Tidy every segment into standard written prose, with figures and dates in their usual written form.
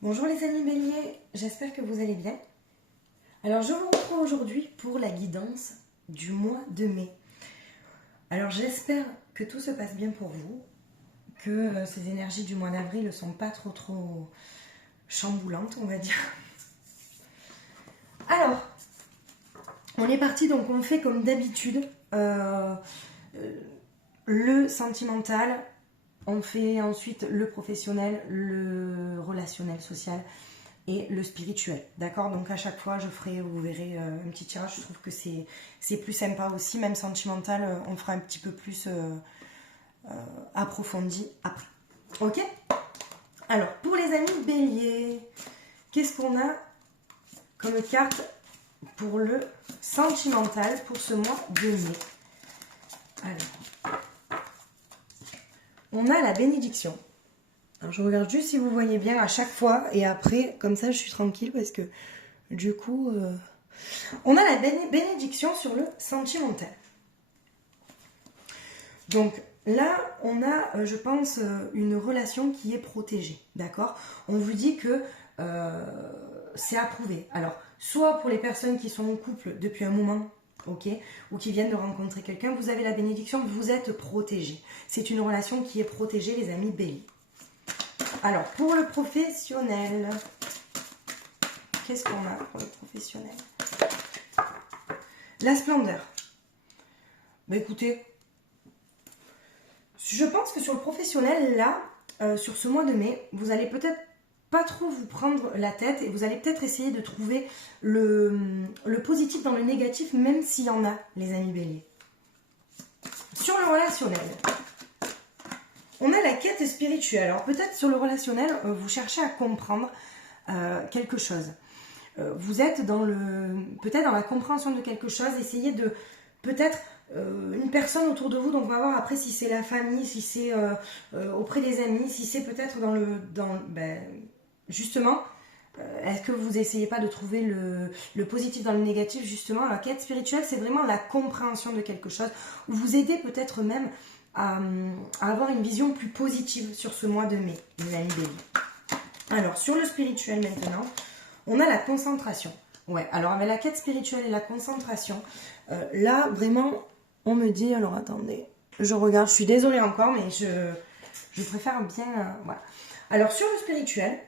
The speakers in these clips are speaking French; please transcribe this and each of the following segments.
Bonjour les amis béliers, j'espère que vous allez bien. Alors je vous retrouve aujourd'hui pour la guidance du mois de mai. Alors j'espère que tout se passe bien pour vous, que ces énergies du mois d'avril ne sont pas trop chamboulantes, on va dire. Alors, on est parti, donc on fait comme d'habitude le sentimental, on fait ensuite le professionnel, le relationnel, social et le spirituel, d'accord? Donc à chaque fois je ferai, vous verrez, un petit tirage. Je trouve que c'est plus sympa aussi, même sentimental, on fera un petit peu plus approfondi après, ok? Alors pour les amis béliers, qu'est-ce qu'on a comme carte pour le sentimental pour ce mois de mai? Alors, on a la bénédiction. Alors, je regarde juste si vous voyez bien à chaque fois, et après, comme ça, je suis tranquille parce que du coup, on a la bénédiction sur le sentimental. Donc là, on a, je pense, une relation qui est protégée, d'accord? On vous dit que c'est approuvé. Alors, soit pour les personnes qui sont en couple depuis un moment, ok, ou qui viennent de rencontrer quelqu'un, vous avez la bénédiction, vous êtes protégés. C'est une relation qui est protégée, les amis béliers. Alors, pour le professionnel, qu'est-ce qu'on a pour le professionnel? La splendeur. Bah écoutez, je pense que sur le professionnel, là, sur ce mois de mai, vous allez peut-être pas trop vous prendre la tête et vous allez peut-être essayer de trouver le positif dans le négatif, même s'il y en a, les amis béliers. Sur le relationnel, on a la quête spirituelle. Alors peut-être sur le relationnel, vous cherchez à comprendre quelque chose. Vous êtes peut-être dans la compréhension de quelque chose. Essayez de peut-être une personne autour de vous. Donc on va voir après si c'est la famille, si c'est auprès des amis, si c'est peut-être justement. Est-ce que vous essayez pas de trouver le positif dans le négatif, justement? La quête spirituelle, c'est vraiment la compréhension de quelque chose, ou vous aidez peut-être même à avoir une vision plus positive sur ce mois de mai, les amis béliers. Alors, sur le spirituel maintenant, on a la concentration. Ouais, alors avec la quête spirituelle et la concentration, là, vraiment, on me dit... Alors, attendez, je regarde, je suis désolée encore, mais je préfère bien... voilà. Alors, sur le spirituel,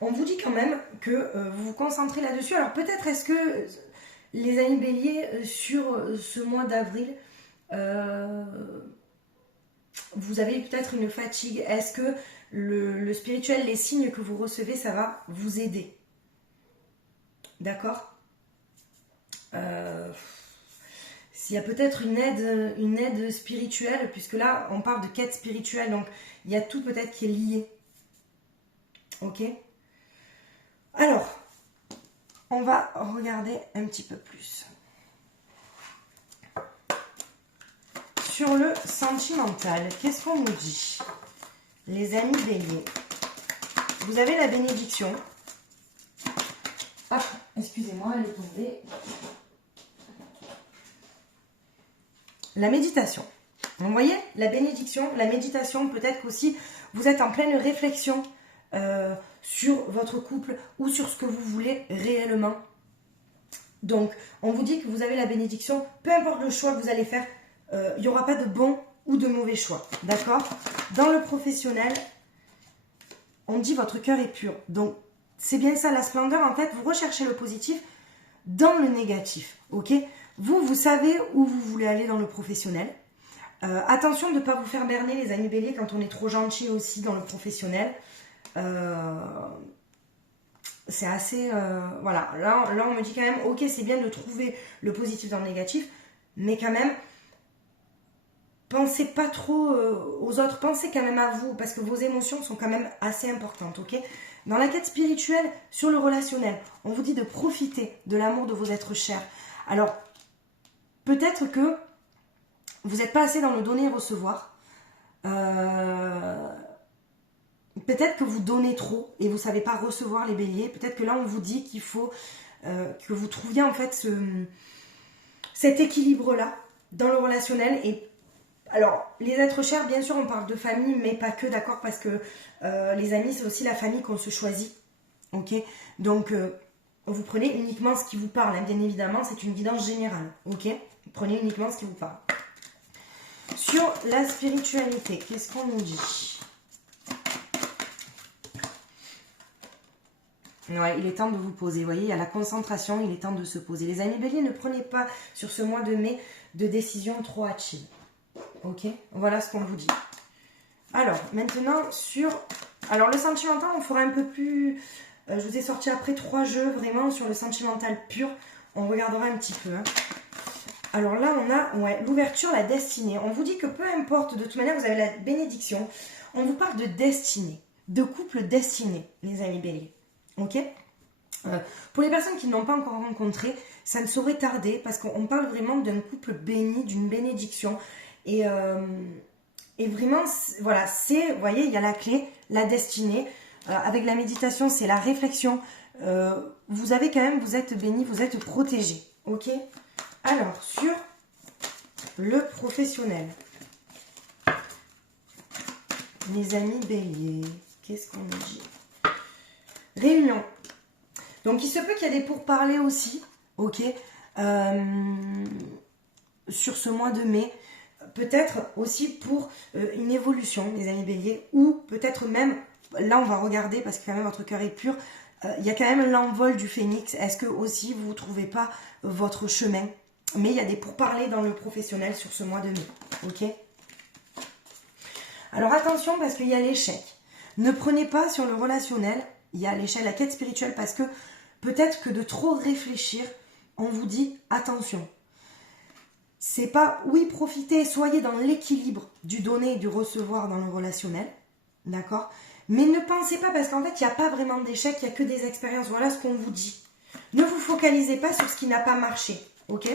on vous dit quand même que vous vous concentrez là-dessus. Alors, peut-être est-ce que les amis béliers, sur ce mois d'avril, vous avez peut-être une fatigue. Est-ce que le spirituel, les signes que vous recevez, ça va vous aider? D'accord? S'il y a peut-être une aide spirituelle, puisque là, on parle de quête spirituelle, donc il y a tout peut-être qui est lié. Ok? Alors, on va regarder un petit peu plus. Sur le sentimental, qu'est-ce qu'on nous dit? Les amis béliers, vous avez la bénédiction. Ah, excusez-moi, elle est tombée. La méditation. Vous voyez, la bénédiction, la méditation, peut-être qu'aussi vous êtes en pleine réflexion sur votre couple ou sur ce que vous voulez réellement. Donc, on vous dit que vous avez la bénédiction, peu importe le choix que vous allez faire, il n'y aura pas de bon ou de mauvais choix, d'accord? Dans le professionnel, on dit votre cœur est pur. Donc, c'est bien ça, la splendeur. En fait, vous recherchez le positif dans le négatif, ok? Vous savez où vous voulez aller dans le professionnel. Attention de ne pas vous faire berner, les amis béliers, quand on est trop gentil aussi dans le professionnel. C'est assez... voilà, là, on me dit quand même, ok, c'est bien de trouver le positif dans le négatif, mais quand même, pensez pas trop aux autres, pensez quand même à vous, parce que vos émotions sont quand même assez importantes, ok? Dans la quête spirituelle, sur le relationnel, on vous dit de profiter de l'amour de vos êtres chers. Alors, peut-être que vous n'êtes pas assez dans le donner et recevoir. Peut-être que vous donnez trop et vous ne savez pas recevoir, les béliers. Peut-être que là, on vous dit qu'il faut que vous trouviez en fait cet équilibre-là dans le relationnel et Alors, les êtres chers, bien sûr, on parle de famille, mais pas que, d'accord? Parce que les amis, c'est aussi la famille qu'on se choisit, ok? Donc, vous prenez uniquement ce qui vous parle, hein, bien évidemment, c'est une guidance générale, ok? Vous prenez uniquement ce qui vous parle. Sur la spiritualité, qu'est-ce qu'on nous dit? Ouais, il est temps de vous poser, vous voyez, il y a la concentration, il est temps de se poser. Les amis béliers, ne prenez pas sur ce mois de mai de décisions trop hâtives. Ok, voilà ce qu'on vous dit. Alors, maintenant, Alors, le sentimental, on fera un peu plus... je vous ai sorti après 3 jeux, vraiment, sur le sentimental pur. On regardera un petit peu, hein. Alors là, on a l'ouverture, la destinée. On vous dit que peu importe, de toute manière, vous avez la bénédiction. On vous parle de destinée, de couple destiné, les amis béliers. Ok, pour les personnes qui n'ont pas encore rencontré, ça ne saurait tarder parce qu'on parle vraiment d'un couple béni, d'une bénédiction. Et vraiment, voilà, vous voyez, il y a la clé, la destinée. Avec la méditation, c'est la réflexion. Vous avez quand même, vous êtes béni, vous êtes protégé. Ok. Alors, sur le professionnel, les amis béliers, qu'est-ce qu'on nous dit? Réunion. Donc, il se peut qu'il y ait des pourparlers aussi, ok, sur ce mois de mai. Peut-être aussi pour une évolution, les amis béliers, ou peut-être même, là on va regarder, parce que quand même votre cœur est pur, il y a quand même l'envol du phénix. Est-ce que aussi vous ne trouvez pas votre chemin? Mais il y a des pourparlers dans le professionnel sur ce mois de mai, ok? Alors attention, parce qu'il y a l'échec. Ne prenez pas sur le relationnel, il y a l'échec, la quête spirituelle, parce que peut-être que de trop réfléchir, on vous dit attention. C'est pas, oui, profitez, soyez dans l'équilibre du donner et du recevoir dans le relationnel, d'accord? Mais ne pensez pas, parce qu'en fait, il n'y a pas vraiment d'échec, il n'y a que des expériences. Voilà ce qu'on vous dit. Ne vous focalisez pas sur ce qui n'a pas marché, ok?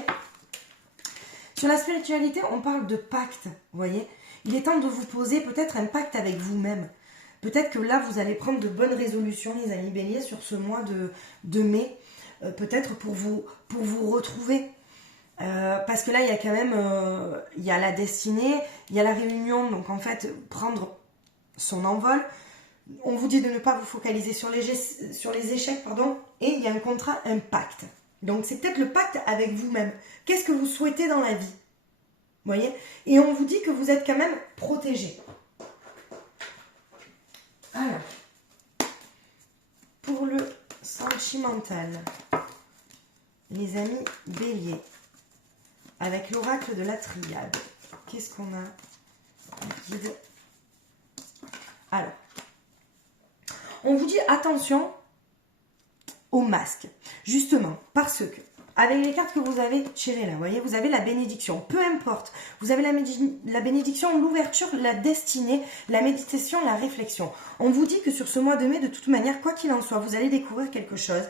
Sur la spiritualité, on parle de pacte, vous voyez? Il est temps de vous poser peut-être un pacte avec vous-même. Peut-être que là, vous allez prendre de bonnes résolutions, les amis béliers, sur ce mois de mai. Peut-être pour vous retrouver. Parce que là, il y a quand même il y a la destinée, il y a la réunion. Donc, en fait, prendre son envol. On vous dit de ne pas vous focaliser sur les échecs, pardon. Et il y a un contrat, un pacte. Donc, c'est peut-être le pacte avec vous-même. Qu'est-ce que vous souhaitez dans la vie? Vous voyez? Et on vous dit que vous êtes quand même protégé. Alors, pour le sentimental, les amis béliers, avec l'oracle de la triade, qu'est-ce qu'on a? Guide. Alors, on vous dit attention au masque, justement, parce que avec les cartes que vous avez tirées là, vous voyez, vous avez la bénédiction, peu importe, vous avez la bénédiction, l'ouverture, la destinée, la méditation, la réflexion. On vous dit que sur ce mois de mai, de toute manière, quoi qu'il en soit, vous allez découvrir quelque chose.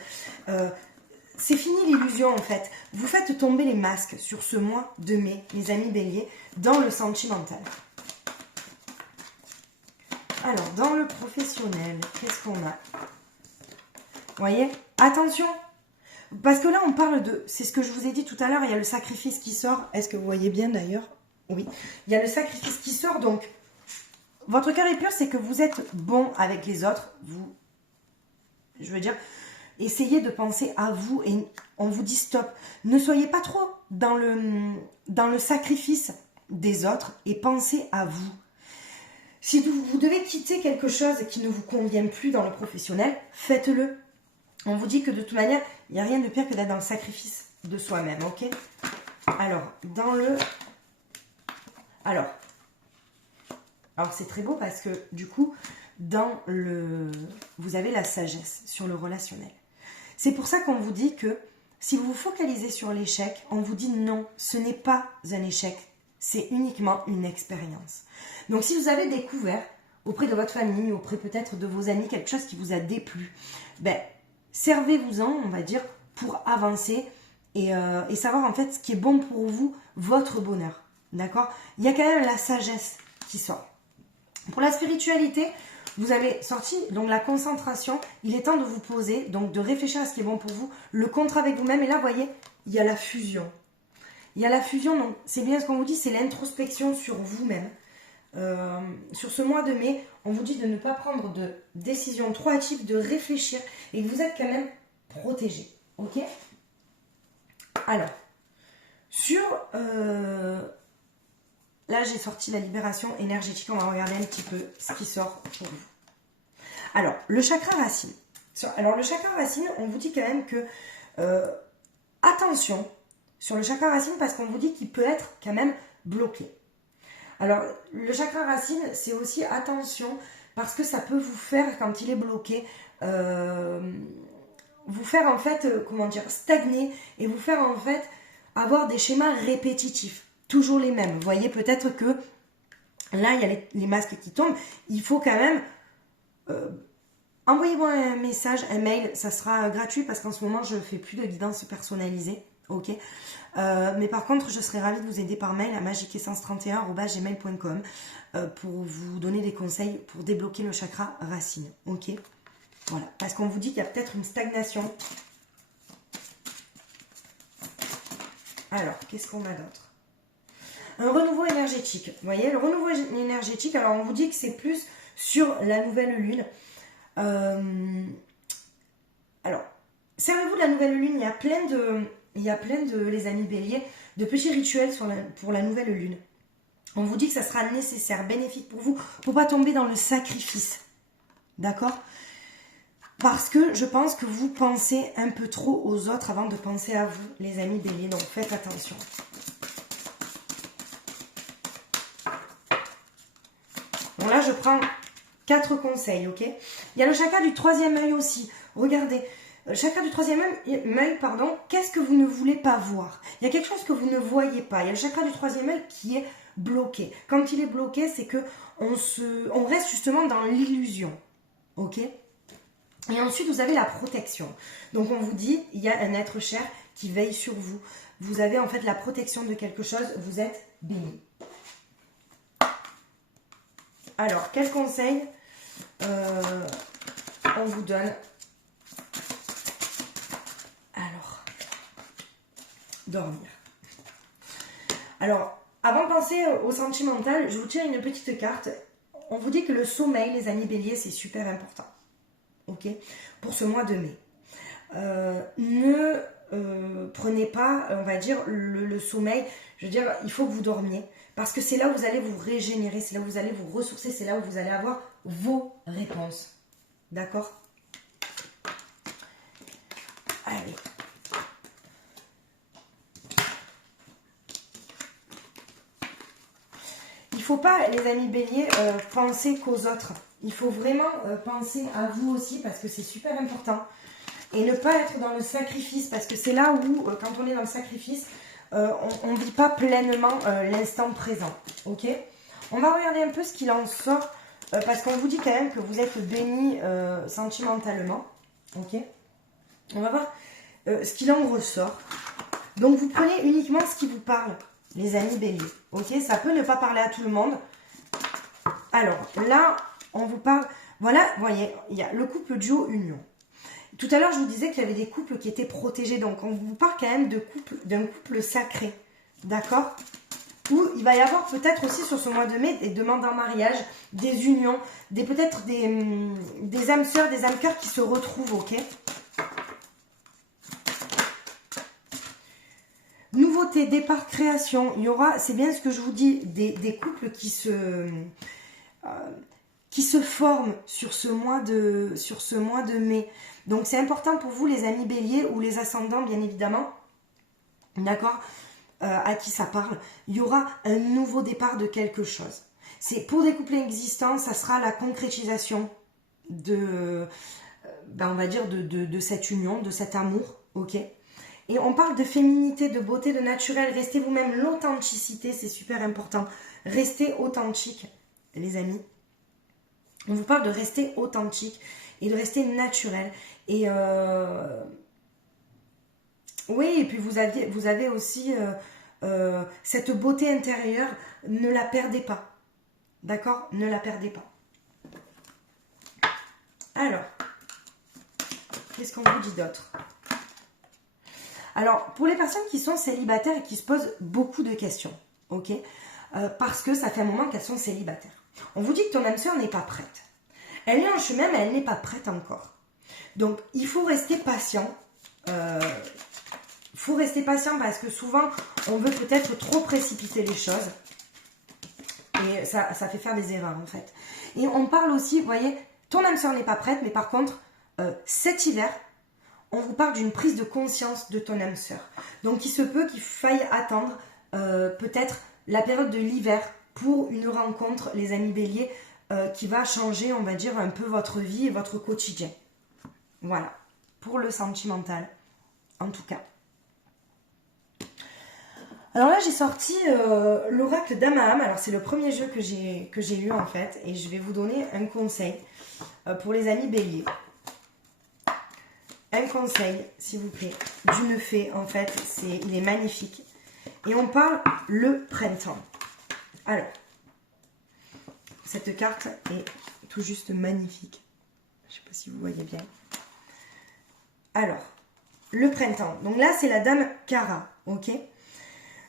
C'est fini l'illusion en fait. Vous faites tomber les masques sur ce mois de mai, les amis béliers, dans le sentimental. Alors, dans le professionnel, qu'est-ce qu'on a? Vous voyez? Attention! Parce que là, on parle de... C'est ce que je vous ai dit tout à l'heure, il y a le sacrifice qui sort. Est-ce que vous voyez bien d'ailleurs? Oui. Il y a le sacrifice qui sort, donc... Votre cœur est pur, c'est que vous êtes bon avec les autres. Je veux dire, essayez de penser à vous et on vous dit stop. Ne soyez pas trop dans le sacrifice des autres et pensez à vous. Si vous devez quitter quelque chose qui ne vous convient plus dans le professionnel, faites-le. On vous dit que de toute manière, il n'y a rien de pire que d'être dans le sacrifice de soi-même, ok? Alors, Alors, c'est très beau parce que, du coup, vous avez la sagesse sur le relationnel. C'est pour ça qu'on vous dit que, si vous vous focalisez sur l'échec, on vous dit non, ce n'est pas un échec, c'est uniquement une expérience. Donc, si vous avez découvert, auprès de votre famille, auprès peut-être de vos amis, quelque chose qui vous a déplu, servez-vous-en, on va dire, pour avancer et savoir en fait ce qui est bon pour vous, votre bonheur. D'accord? Il y a quand même la sagesse qui sort. Pour la spiritualité, vous avez sorti donc la concentration. Il est temps de vous poser, donc de réfléchir à ce qui est bon pour vous, le contrat avec vous-même. Et là, vous voyez, il y a la fusion. Il y a la fusion, donc c'est bien ce qu'on vous dit, c'est l'introspection sur vous-même. Sur ce mois de mai, on vous dit de ne pas prendre de décision trop hâtive, de réfléchir et que vous êtes quand même protégé. Ok? Alors, sur... là, j'ai sorti la libération énergétique. On va regarder un petit peu ce qui sort pour vous. Alors, le chakra racine. Alors, le chakra racine, on vous dit quand même que... attention sur le chakra racine parce qu'on vous dit qu'il peut être quand même bloqué. Alors, le chakra racine, c'est aussi attention parce que ça peut vous faire, quand il est bloqué, vous faire en fait, comment dire, stagner et vous faire en fait avoir des schémas répétitifs, toujours les mêmes. Vous voyez peut-être que là, il y a les masques qui tombent. Il faut quand même... envoyez-moi un message, un mail, ça sera gratuit parce qu'en ce moment, je ne fais plus de guidance personnalisée. Ok, mais par contre, je serais ravie de vous aider par mail à magiquessence31@gmail.com pour vous donner des conseils pour débloquer le chakra racine. Ok, voilà, parce qu'on vous dit qu'il y a peut-être une stagnation. Alors, qu'est-ce qu'on a d'autre? Un renouveau énergétique. Vous voyez, le renouveau énergétique, alors on vous dit que c'est plus sur la nouvelle lune. Alors, servez-vous de la nouvelle lune, il y a plein de, les amis béliers, de petits rituels pour la nouvelle lune. On vous dit que ça sera nécessaire, bénéfique pour vous, pour pas tomber dans le sacrifice. D'accord? Parce que je pense que vous pensez un peu trop aux autres avant de penser à vous, les amis béliers. Donc faites attention. Bon là, je prends 4 conseils, ok? Il y a le chakra du troisième œil aussi. Regardez. Le chakra du troisième œil, pardon, qu'est-ce que vous ne voulez pas voir? Il y a quelque chose que vous ne voyez pas. Il y a le chakra du troisième œil qui est bloqué. Quand il est bloqué, c'est que on reste justement dans l'illusion. Ok? Et ensuite, vous avez la protection. Donc, on vous dit, il y a un être cher qui veille sur vous. Vous avez en fait la protection de quelque chose. Vous êtes béni. Alors, quel conseil on vous donne? Alors, dormir. Alors, avant de penser au sentimental, je vous tire une petite carte. On vous dit que le sommeil, les amis béliers, c'est super important. Ok? Pour ce mois de mai. Ne prenez pas, on va dire, le sommeil. Je veux dire, il faut que vous dormiez. Parce que c'est là où vous allez vous régénérer, c'est là où vous allez vous ressourcer, c'est là où vous allez avoir vos réponses. D'accord? Allez. Il ne faut pas, les amis béliers, penser qu'aux autres. Il faut vraiment penser à vous aussi parce que c'est super important. Et ne pas être dans le sacrifice parce que c'est là où, quand on est dans le sacrifice, on ne vit pas pleinement l'instant présent. Ok? On va regarder un peu ce qu'il en sort parce qu'on vous dit quand même que vous êtes béni sentimentalement. Ok? On va voir ce qu'il en ressort. Donc vous prenez uniquement ce qui vous parle, les amis béliers. Ok? Ça peut ne pas parler à tout le monde. Alors là, on vous parle... Voilà, vous voyez, il y a le couple duo union. Tout à l'heure, je vous disais qu'il y avait des couples qui étaient protégés. Donc, on vous parle quand même d'un couple sacré. D'accord? Où il va y avoir peut-être aussi sur ce mois de mai des demandes en mariage, des unions, peut-être des âmes sœurs, des âmes cœurs qui se retrouvent, ok? Nouveauté, départ, création. Il y aura, c'est bien ce que je vous dis, des couples qui se forment sur ce mois de mai. Donc c'est important pour vous les amis béliers ou les ascendants bien évidemment, d'accord, à qui ça parle. Il y aura un nouveau départ de quelque chose. C'est pour des couples existants, ça sera la concrétisation de, on va dire de cette union, de cet amour, ok. Et on parle de féminité, de beauté, de naturel. Restez vous-même, l'authenticité, c'est super important. Restez authentique, les amis. On vous parle de rester authentique et de rester naturel. Et oui, et puis vous avez aussi cette beauté intérieure, ne la perdez pas. D'accord? Ne la perdez pas. Alors, qu'est-ce qu'on vous dit d'autre? Alors, pour les personnes qui sont célibataires et qui se posent beaucoup de questions, ok, parce que ça fait un moment qu'elles sont célibataires. On vous dit que ton âme sœur n'est pas prête. Elle est en chemin, mais elle n'est pas prête encore. Donc, il faut rester patient. Parce que souvent, on veut peut-être trop précipiter les choses. Et ça fait faire des erreurs, en fait. Et on parle aussi, vous voyez, ton âme sœur n'est pas prête, mais par contre, cet hiver, on vous parle d'une prise de conscience de ton âme sœur. Donc, il se peut qu'il faille attendre peut-être la période de l'hiver pour une rencontre, les amis béliers, qui va changer, on va dire, un peu votre vie et votre quotidien. Voilà, pour le sentimental, en tout cas. Alors là, j'ai sorti l'oracle d'Amaham. Alors, c'est le premier jeu que j'ai eu, en fait. Et je vais vous donner un conseil pour les amis béliers. Un conseil, s'il vous plaît, d'une fée, en fait. Il est magnifique. Et on parle le printemps. Alors, cette carte est tout juste magnifique. Je ne sais pas si vous voyez bien. Alors, le printemps. Donc là, c'est la dame Kara, ok?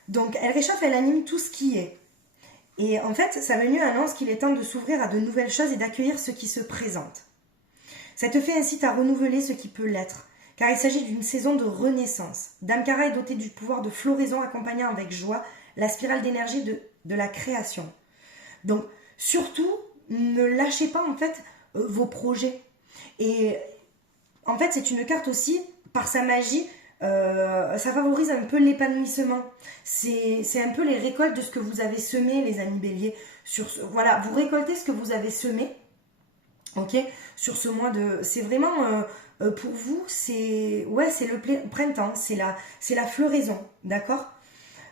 Donc, elle réchauffe, elle anime tout ce qui est. Et en fait, sa venue annonce qu'il est temps de s'ouvrir à de nouvelles choses et d'accueillir ce qui se présente. Cette fée incite à renouveler ce qui peut l'être, car il s'agit d'une saison de renaissance. Dame Kara est dotée du pouvoir de floraison, accompagnant avec joie la spirale d'énergie de la création. Donc, surtout, ne lâchez pas en fait vos projets. Et en fait, c'est une carte aussi, par sa magie, ça favorise un peu l'épanouissement. C'est un peu les récoltes de ce que vous avez semé, les amis béliers. Voilà, vous récoltez ce que vous avez semé, ok, sur ce mois de... C'est vraiment, pour vous, c'est le printemps, c'est la floraison, d'accord.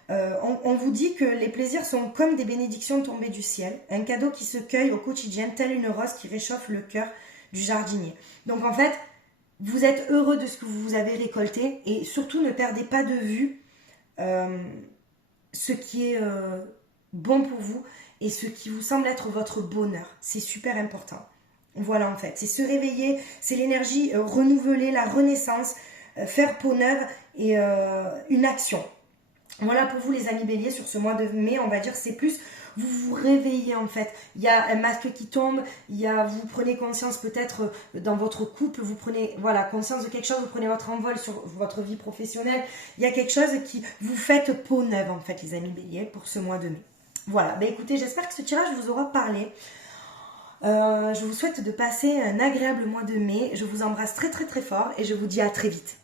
On vous dit que les plaisirs sont comme des bénédictions tombées du ciel, un cadeau qui se cueille au quotidien, tel une rose qui réchauffe le cœur du jardinier. Donc en fait, vous êtes heureux de ce que vous avez récolté et surtout ne perdez pas de vue ce qui est bon pour vous et ce qui vous semble être votre bonheur. C'est super important. Voilà en fait, c'est se réveiller, c'est l'énergie renouvelée, la renaissance, faire peau neuve et une action. Voilà pour vous les amis béliers sur ce mois de mai, on va dire c'est plus vous vous réveillez en fait. Il y a un masque qui tombe, vous prenez conscience peut-être dans votre couple, vous prenez conscience de quelque chose, vous prenez votre envol sur votre vie professionnelle. Il y a quelque chose qui vous faites peau neuve en fait les amis béliers pour ce mois de mai. Voilà, écoutez, j'espère que ce tirage vous aura parlé. Je vous souhaite de passer un agréable mois de mai. Je vous embrasse très très très fort et je vous dis à très vite.